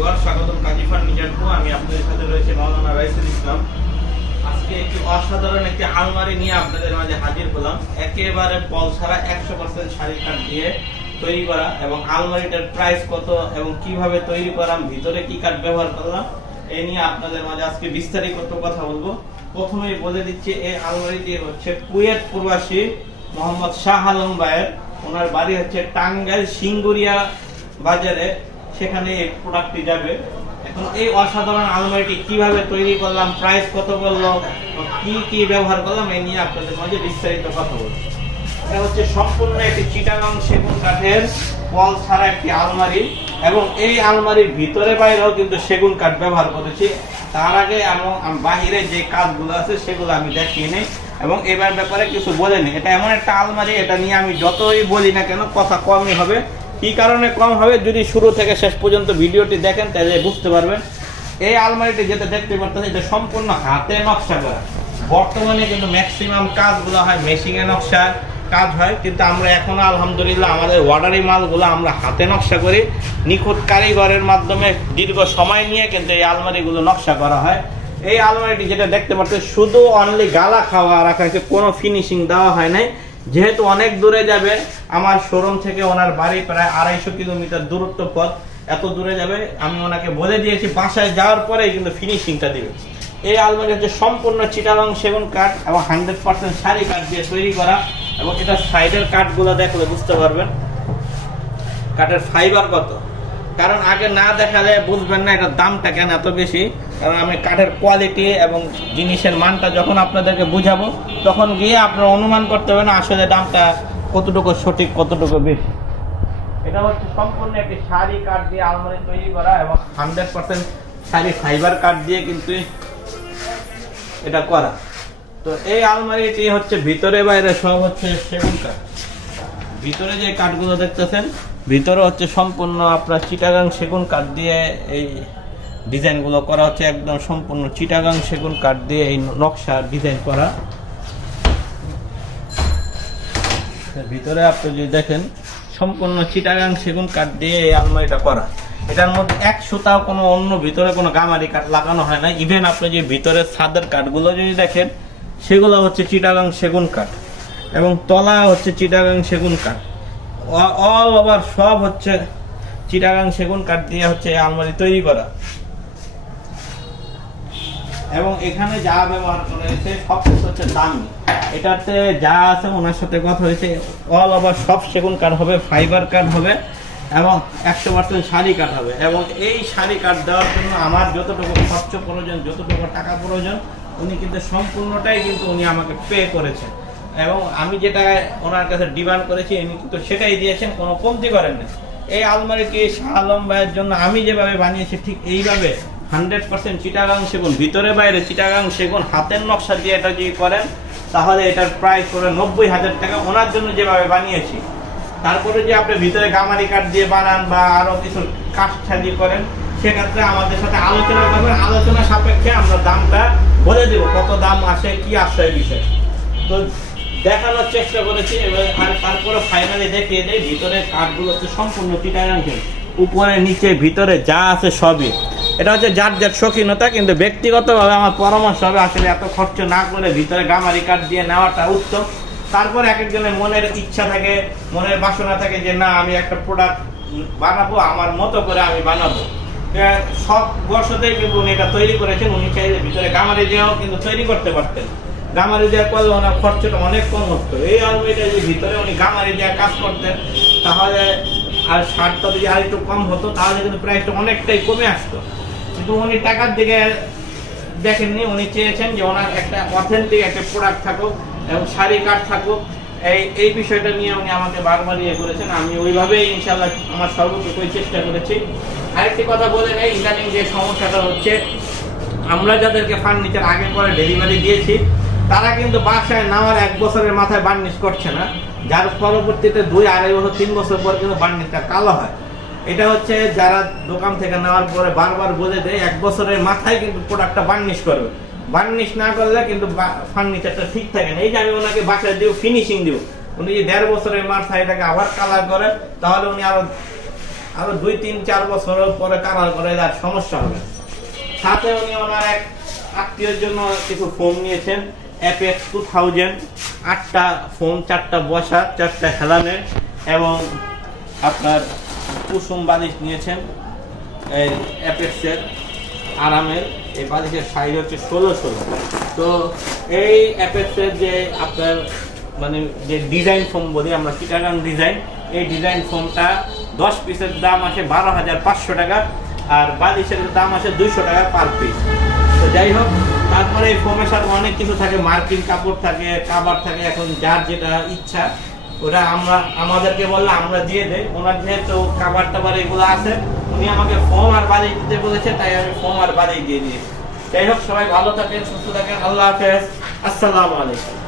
Viewer স্বাগতম কাজী furniture two আমি আপনাদের সাথে রয়েছে মাওলানা রাইসুল ইসলাম। আজকে একটি অসাধারণ একটি আলমারি নিয়ে আপনাদের মাঝে হাজির হলাম। একেবারে বল ছাড়া একশো পার্সেন্ট শাড়ি কাঠ দিয়ে তৈরি করা এবং আলমারিটার প্রাইস কত এবং কীভাবে তৈরি করাম ভিতরে কি কাঠ ব্যবহার করলাম এই নিয়ে আপনাদের মাঝে আজকে বিস্তারিত কথা বলব। প্রথমেই বলে দিচ্ছি, এই আলমারিটি হচ্ছে কুয়েত প্রবাসী মোহাম্মদ শাহ আলম ভাইয়ের। ওনার বাড়ি হচ্ছে টাঙ্গাইল সিঙ্গুরিয়া বাজারে। সেখানে প্রোডাক্টটি যাবে। এখন এই অসাধারণ আলমারিটি কীভাবে তৈরি করলাম প্রাইস কত বলল কি কি ব্যবহার করলাম, এই নিয়ে আপনাদের মাঝে বিস্তারিত কথা বলব। এটা হচ্ছে সম্পূর্ণ একটি চিটাগাং সেগুন কাঠের ওয়াল ছাড়া একটি আলমারি এবং এই আলমারির ভিতরে বাইরেও কিন্তু সেগুন কাঠ ব্যবহার করেছি। তার আগে এবং বাহিরে যে কাজগুলো আছে, সেগুলো আমি দেখিয়ে নিই এবং এবার ব্যাপারে কিছু বলেনি এটা এমন একটা আলমারি, এটা নিয়ে আমি যতই বলি না কেন, কথা কমই হবে। কি কারণে কম হবে? যদি শুরু থেকে শেষ পর্যন্ত ভিডিওটি দেখেন, তাহলে বুঝতে পারবেন। এই আলমারিটি যেটা দেখতে পারতেন এটা সম্পূর্ণ হাতে নকশা করা। বর্তমানে কিন্তু ম্যাক্সিমাম কাজগুলো হয় মেশিনে নকশা কাজ হয়, কিন্তু আমরা এখনও আলহামদুলিল্লাহ আমাদের ওয়ার্ডারি মালগুলো আমরা হাতে নকশা করি। নিখুঁত কারিগরের মাধ্যমে দীর্ঘ সময় নিয়ে কিন্তু এই আলমারিগুলো নকশা করা হয়। এই আলমারিটি যেটা দেখতে পাচ্ছেন শুধু অনলি গালা খাওয়া রাখা হয়েছে, কোনো ফিনিশিং দেওয়া হয় নাই। যেহেতু অনেক দূরে যাবে, আমার শোরুম থেকে ওনার বাড়ি প্রায় আড়াইশো কিলোমিটার দূরত্ব পথ। এত দূরে যাবে, আমি ওনাকে বলে দিয়েছি, বাসায় যাওয়ার পরে কিন্তু ফিনিশিংটা দিবে। এই আলমারি হচ্ছে সম্পূর্ণ চিটাগাং সেগুন কাঠ এবং হান্ড্রেড পার্সেন্ট শাড়ি কাঠ দিয়ে তৈরি করা এবং এটা সাইডের কাঠগুলো দেখলে বুঝতে পারবেন। কাঠের ফাইবার কত? কারণ আগে না দেখালে বুঝবেন না এটার দামটা কেন এত বেশি। কারণ আমি কাঠের কোয়ালিটি এবং জিনিসের মানটা যখন আপনাদেরকে বুঝাবো, তখন গিয়ে আপনারা অনুমান করতে হবে না আসলে দামটা কতটুকু সঠিক, কতটুকু বেশি। এটা হচ্ছে সম্পূর্ণ একটি শাড়ি কাঠ দিয়ে আলমারি তৈরি করা এবং হান্ড্রেড পার্সেন্ট শাড়ি ফাইবার কাঠ দিয়ে কিন্তু এটা করা। তো এই আলমারিটি হচ্ছে ভিতরে বাইরে সব হচ্ছে সেগুন কাঠ। ভিতরে যে কাঠগুলো দেখতেছেন ভিতরে হচ্ছে সম্পূর্ণ আপনার চিটাগাং সেগুন কাঠ দিয়ে এই ডিজাইনগুলো করা হচ্ছে, একদম সম্পূর্ণ চিটাগাং সেগুন কাঠ দিয়ে এই নকশা ডিজাইন করা। ভিতরে আপনি যদি দেখেন, সম্পূর্ণ চিটাগাং সেগুন কাঠ দিয়ে এই আলমারিটা করা। এটার মধ্যে এক সুতাও কোনো অন্য ভিতরে কোনো গামারি কাঠ লাগানো হয় না। ইভেন আপনি যে ভিতরে ছাদের কাঠগুলো যদি দেখেন, সেগুলো হচ্ছে চিটাগাং সেগুন কাঠ এবং তলা হচ্ছে চিটাগাং সেগুন কাঠ। অল ওভার সব হচ্ছে চিটাগাং সেগুন কাঠ দিয়ে হচ্ছে আলমারি তৈরি করা। এবং এখানে যা ব্যবহার করা হয়েছে, সব কিছু হচ্ছে দামি। এটাতে যা আছে ওনার সাথে কথা হয়েছে। অল ওভার সব সেগুন কাঠ হবে ফাইবার কাঠ হবে, এবং একশো পার্সেন্ট শাড়ি কাঠ হবে। এবং এই শাড়ি কাঠ দেওয়ার জন্য আমার যতটুকু খরচ প্রয়োজন, যতটুকু টাকা প্রয়োজন, উনি কিন্তু সম্পূর্ণটাই কিন্তু উনি আমাকে পে করেছেন। এবং আমি যেটা ওনার কাছে ডিমান্ড করেছি, উনি কিন্তু সেটাই দিয়েছেন, কোনো কমতি করেন না। এই আলমারিটি শাহ আলম ভাইয়ের জন্য আমি যেভাবে বানিয়েছি, ঠিক এইভাবে হান্ড্রেড পার্সেন্ট চিটাগাং সেগুন, ভিতরে বাইরে চিটাগাং সেগুন, হাতের নকশা দিয়ে এটা যদি করেন, তাহলে এটার প্রাইস করে নব্বই হাজার টাকা। ওনার জন্য যেভাবে বানিয়েছি, তারপরে যে আপনি ভিতরে গামারি কাঠ দিয়ে বানান বা আরও কিছু কাঠ ছাড়িয়ে করেন, সেক্ষেত্রে আমাদের সাথে আলোচনা করবেন। আলোচনা সাপেক্ষে আমরা দামটা বলে দেবো, কত দাম আসে, কি এই বিষয়ে। তো দেখানোর চেষ্টা করেছি, এবার আর তারপরে ফাইনালি দেখিয়ে দেয় ভিতরে কাঠগুলো হচ্ছে সম্পূর্ণ চিটাগাংকে উপরে, নিচে, ভিতরে যা আছে সবই। এটা হচ্ছে যার যার শৌখিনতা, কিন্তু ব্যক্তিগতভাবে আমার পরামর্শ হবে আসলে এত খরচ না করে ভিতরে গামারি কাঠ দিয়ে নেওয়াটা উত্তম। তারপর এক একজনের মনের ইচ্ছা থাকে, মনের বাসনা থাকে যে, না, আমি একটা প্রোডাক্ট বানাবো, আমার মতো করে আমি বানাবো। সব বর্ষতেই কিন্তু উনি এটা তৈরি করেছেন, উনি চাইলে ভিতরে গামারি দিয়েও কিন্তু তৈরি করতে পারতেন। গামারি দেওয়া করলে ওনার খরচটা অনেক কম হতো। এই আলমিটা যদি ভিতরে উনি গামারি দেওয়া কাজ করতেন, তাহলে আর শার্টটা যদি আর একটু কম হতো, তাহলে কিন্তু প্রাইসটা অনেকটাই কমে আসতো। কিন্তু উনি টাকার দিকে দেখেননি, উনি চেয়েছেন যে ওনার একটা অথেন্টিক একটা প্রোডাক্ট থাকুক এবং শাড়ি কাঠ থাকুক। এই এই বিষয়টা নিয়ে উনি আমাকে বারবার ইয়ে করেছেন। আমি ওইভাবেই ইনশাল্লাহ আমার সর্বোচ্চ চেষ্টা করেছি। আরেকটি কথা বলে নেই, ইদানিং যে সমস্যাটা হচ্ছে, আমরা যাদেরকে ফার্নিচার আগে পরে ডেলিভারি দিয়েছি তারা কিন্তু বাসায় নেওয়ার এক বছরের মাথায় বার্নিশ করছে না। যার পরবর্তীতে দুই আড়াই বছর, তিন বছর পর কিন্তু বার্নিশটা কালো হয়। এটা হচ্ছে যারা দোকান থেকে নেওয়ার পরে বারবার বলে দেয়, এক বছরের মাথায় কিন্তু প্রোডাক্টটা বার্নিশ করবে। বার্নিশ না করলে কিন্তু ফার্নিচারটা ঠিক থাকে না। এই যে আমি ওনাকে বাসায় দিব ফিনিশিং দিব। উনি যদি দেড় বছরের মাথায় এটাকে আবার কালার করে, তাহলে উনি আরও আরও দুই, তিন, চার বছর পরে কালার করে আর সমস্যা হবে। সাথে উনি ওনার এক আত্মীয়র জন্য কিছু ফোন নিয়েছেন। অ্যাপেক্স টু থাউজেন্ড আটটা ফোন চারটা বসা, চারটা হেলানের এবং আপনার কুসুম বালিশ নিয়েছেন। এই অ্যাপেক্সের আরামের। এই বালিশের সাইজ হচ্ছে ষোলো ষোলো। তো এই অ্যাপেক্সের যে আপনার মানে যে ডিজাইন ফোম বলি আমরা চিটাগাং ডিজাইন এই ডিজাইন ফোমটা দশ পিসের দাম আসে বারো হাজার পাঁচশো টাকা। আর বালিশের দাম আসে দুইশো টাকা পার পিস তো যাই হোক, তারপরে এই ফোমের সাথে অনেক কিছু থাকে, মার্কিন কাপড় থাকে, কাবার থাকে, এখন যার যেটা ইচ্ছা ওটা আমরা, আমাদেরকে বললে আমরা দিয়ে দেয় ওনার যেহেতু কাবার টাবার এগুলো আছে, উনি আমাকে ফোম আর বালিশ দিতে বলেছে, তাই আমি ফোম আর বালিশ দিয়ে দিয়েছি। যাই হোক, সবাই ভালো থাকেন, সুস্থ থাকেন, আল্লাহ হাফেজ। আসসালামু আলাইকুম।